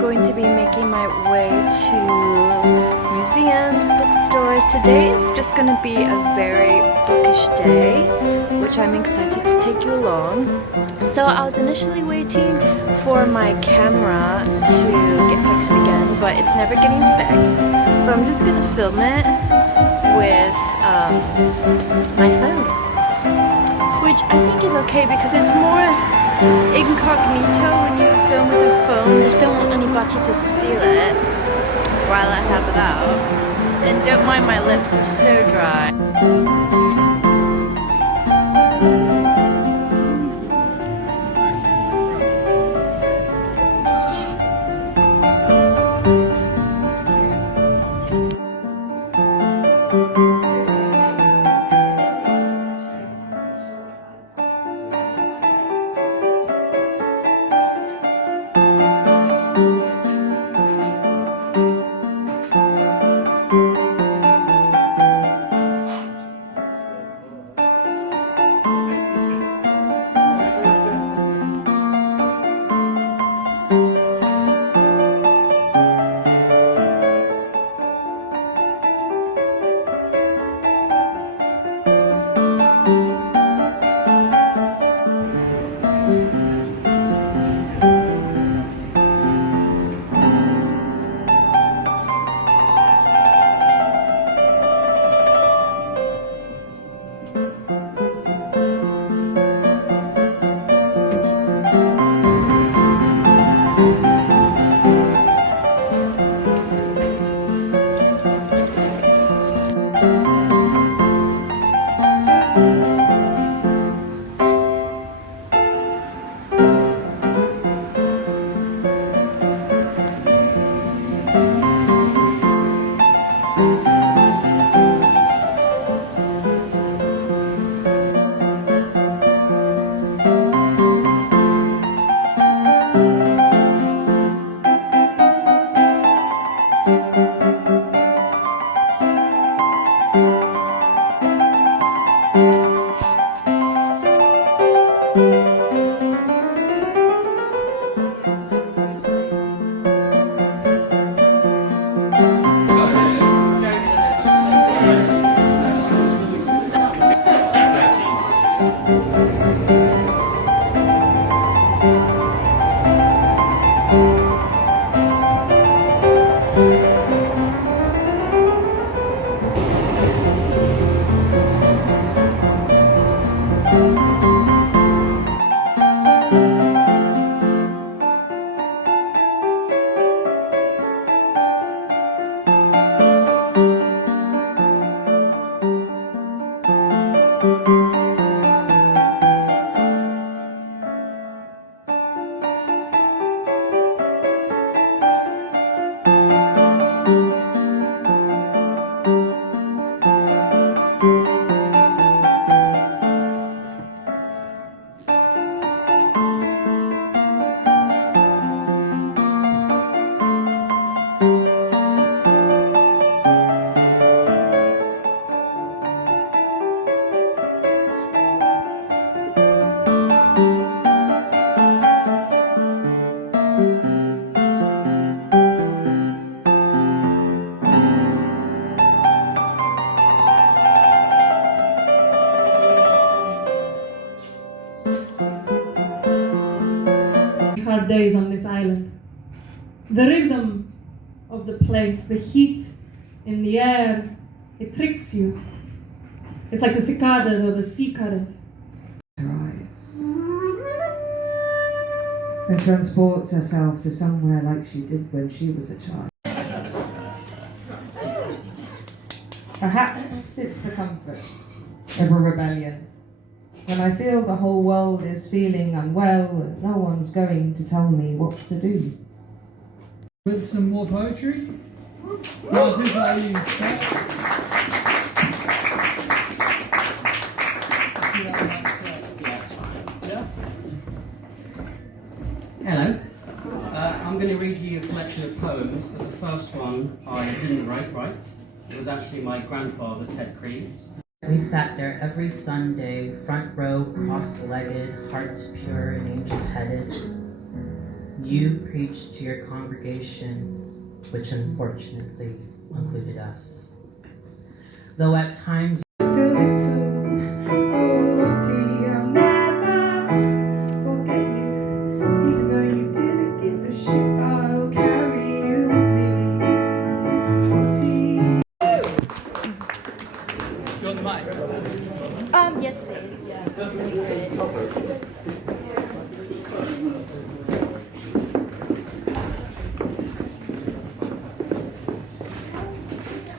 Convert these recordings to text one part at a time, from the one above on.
Going to be making my way to museums, bookstores. Today is just going to be a very bookish day, which I'm excited to take you along. So I was initially waiting for my camera to get fixed again, but it's never getting fixed. So I'm just going to film it with my phone, which I think is okay because it's more incognito when you film with a phone. Just don't want anybody to steal it while I have it out. And don't mind my lips, are so dry. Hard days on this island. The rhythm of the place, the heat in the air, it tricks you. It's like the cicadas or the sea current. And transports herself to somewhere like she did when she was a child. Perhaps it's the comfort of a rebellion. When I feel the whole world is feeling unwell and no one's going to tell me what to do. With some more poetry? What is that you Hello. I'm going to read you a collection of poems, but the first one I didn't write right. It was actually my grandfather, Ted Crees. We sat there every Sunday, front row, cross-legged, hearts pure and angel-headed. You preached to your congregation, which unfortunately included us. Though at times You on the mic? Yes, please. Yeah, that'd be great.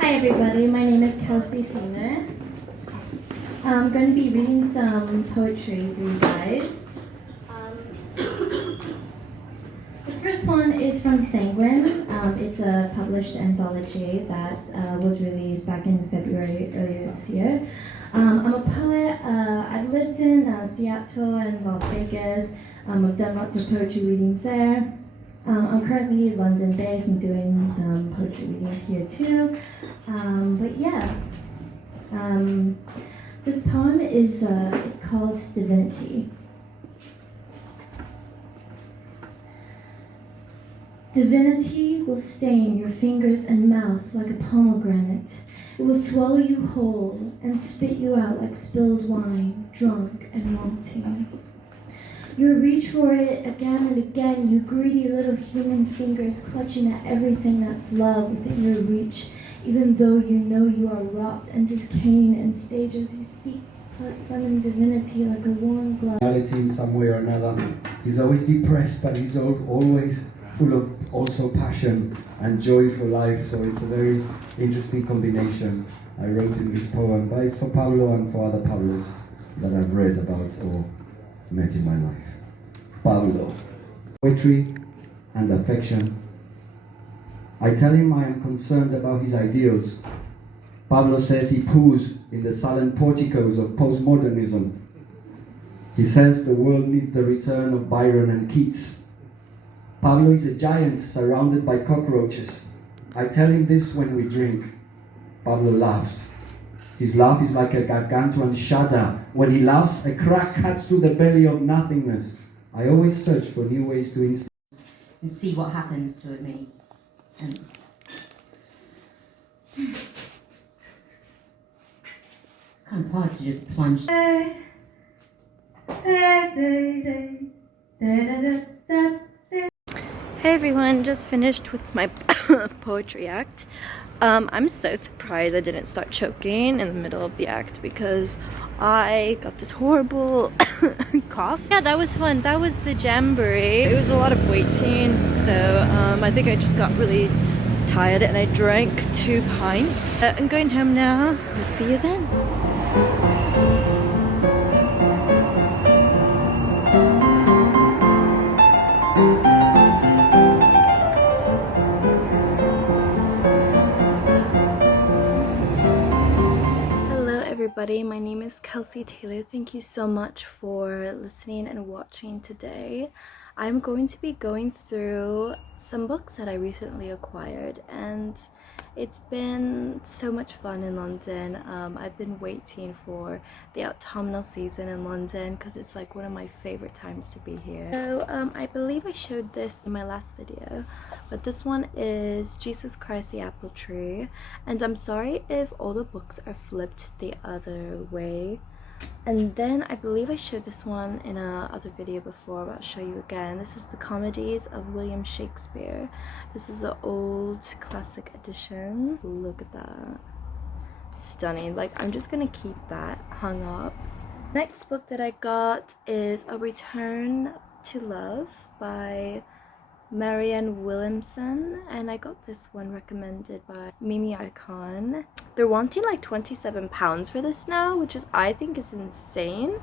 Hi everybody, my name is Kelsey Taylor. I'm going to be reading some poetry for you guys. The first one is from Sanguine. It's a published anthology that was released back in February earlier this year. I'm a poet. I've lived in Seattle and Las Vegas. I've done lots of poetry readings there. I'm currently London based and doing some poetry readings here too. But yeah, this poem is it's called Divinity. Divinity will stain your fingers and mouth like a pomegranate. It will swallow you whole and spit you out like spilled wine, drunk and wanting. You reach for it again and again, you greedy little human fingers clutching at everything that's love within your reach, even though you know you are rot and decaying in stages you seek plus summon divinity like a warm glove. In some way or another. He's always depressed, but he's always full of also passion and joy for life, so it's a very interesting combination. I wrote in this poem, but it's for Pablo and for other Pablos that I've read about or met in my life. Pablo. Poetry and affection. I tell him I am concerned about his ideals. Pablo says he poos in the silent porticos of postmodernism. He says the world needs the return of Byron and Keats. Pablo is a giant surrounded by cockroaches. I tell him this when we drink. Pablo laughs. His laugh is like a gargantuan shudder. When he laughs, a crack cuts through the belly of nothingness. I always search for new ways to and see what happens to me. And it's kind of hard to just plunge. Hey everyone, just finished with my poetry act. I'm so surprised I didn't start choking in the middle of the act because I got this horrible cough. Yeah, that was fun. That was the jamboree. It was a lot of waiting, so I think I just got really tired and I drank 2 pints. I'm going home now. I'll see you then. Everybody, my name is Kelsey Taylor. Thank you so much for listening and watching today. I'm going to be going through some books that I recently acquired, and it's been so much fun in London. I've been waiting for the autumnal season in London because it's like one of my favorite times to be here. So I believe I showed this in my last video, but this one is Jesus Christ the Apple Tree, and I'm sorry if all the books are flipped the other way. And then I believe I showed this one in a other video before, but I'll show you again. This is the Comedies of William Shakespeare. This is an old classic edition. Look at that. Stunning. Like, I'm just gonna keep that hung up. Next book that I got is A Return to Love by Marianne Williamson, and I got this one recommended by Mimi Icon. They're wanting like £27 for this now, which is, I think, is insane.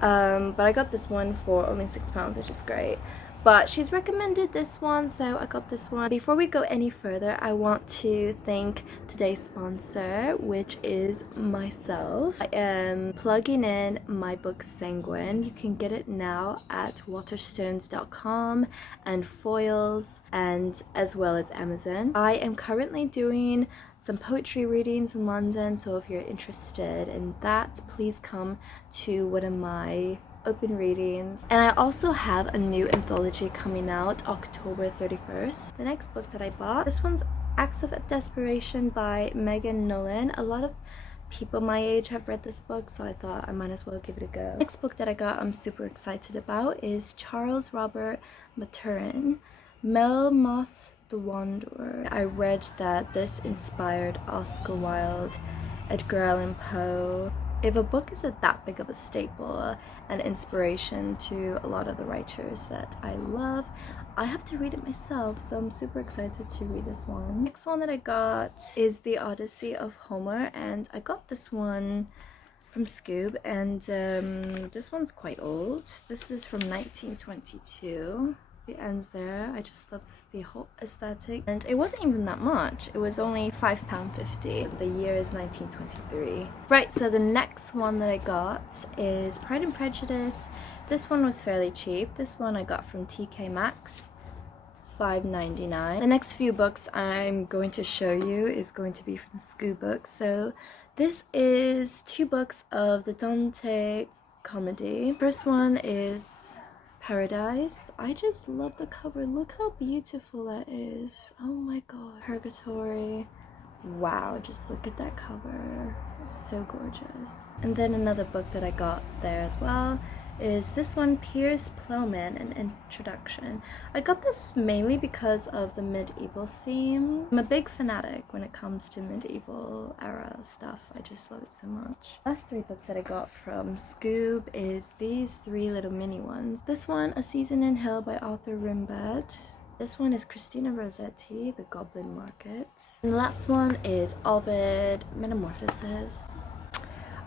But I got this one for only £6, which is great. But she's recommended this one, so I got this one. Before we go any further, I want to thank today's sponsor, which is myself. I am plugging in my book Sanguine. You can get it now at waterstones.com and Foils, and as well as Amazon. I am currently doing some poetry readings in London, so if you're interested in that, please come to one of my open readings. And I also have a new anthology coming out October 31st. The next book that I bought, this one's Acts of Desperation by Megan Nolan. A lot of people my age have read this book, so I thought I might as well give it a go. Next book that I got I'm super excited about is Charles Robert Maturin, Melmoth the Wanderer. I read that this inspired Oscar Wilde, Edgar Allan Poe. If a book is that big of a staple and inspiration to a lot of the writers that I love, I have to read it myself, so I'm super excited to read this one. Next one that I got is The Odyssey of Homer, and I got this one from Scoob, and this one's quite old. This is from 1922. It ends there. I just love the whole aesthetic, and it wasn't even that much. It was only £5.50. The year is 1923. Right, so the next one that I got is Pride and Prejudice. This one was fairly cheap. This one I got from TK Maxx, $5.99. The next few books I'm going to show you is going to be from Scoob Books. So this is 2 books of the Dante comedy. First one is Paradise. I just love the cover. Look how beautiful that is. Oh my god. Purgatory. Wow, just look at that cover. So gorgeous. And then another book that I got there as well is this one, Piers Plowman, an introduction. I got this mainly because of the medieval theme. I'm a big fanatic when it comes to medieval era stuff. I just love it so much. Last 3 books that I got from Scoob is these 3 little mini ones. This one, A Season in Hell by Arthur Rimbaud. This one is Christina Rossetti, The Goblin Market. And the last one is Ovid, Metamorphosis.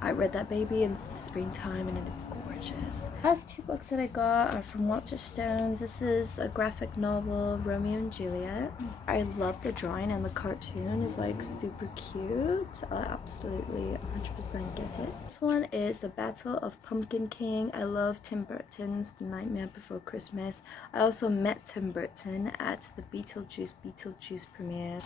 I read that baby in the springtime and it is gorgeous. The last 2 books that I got are from Waterstones. This is a graphic novel, Romeo and Juliet. I love the drawing and the cartoon is like super cute. I absolutely 100% get it. This one is The Battle of Pumpkin King. I love Tim Burton's The Nightmare Before Christmas. I also met Tim Burton at the Beetlejuice premiere.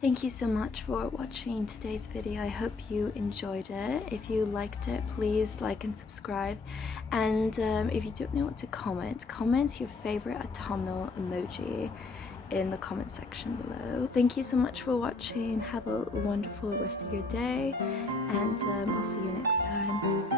Thank you so much for watching today's video. I hope you enjoyed it. If you liked it, please like and subscribe. And if you don't know what to comment your favorite autumnal emoji in the comment section below. Thank you so much for watching. Have a wonderful rest of your day, and I'll see you next time.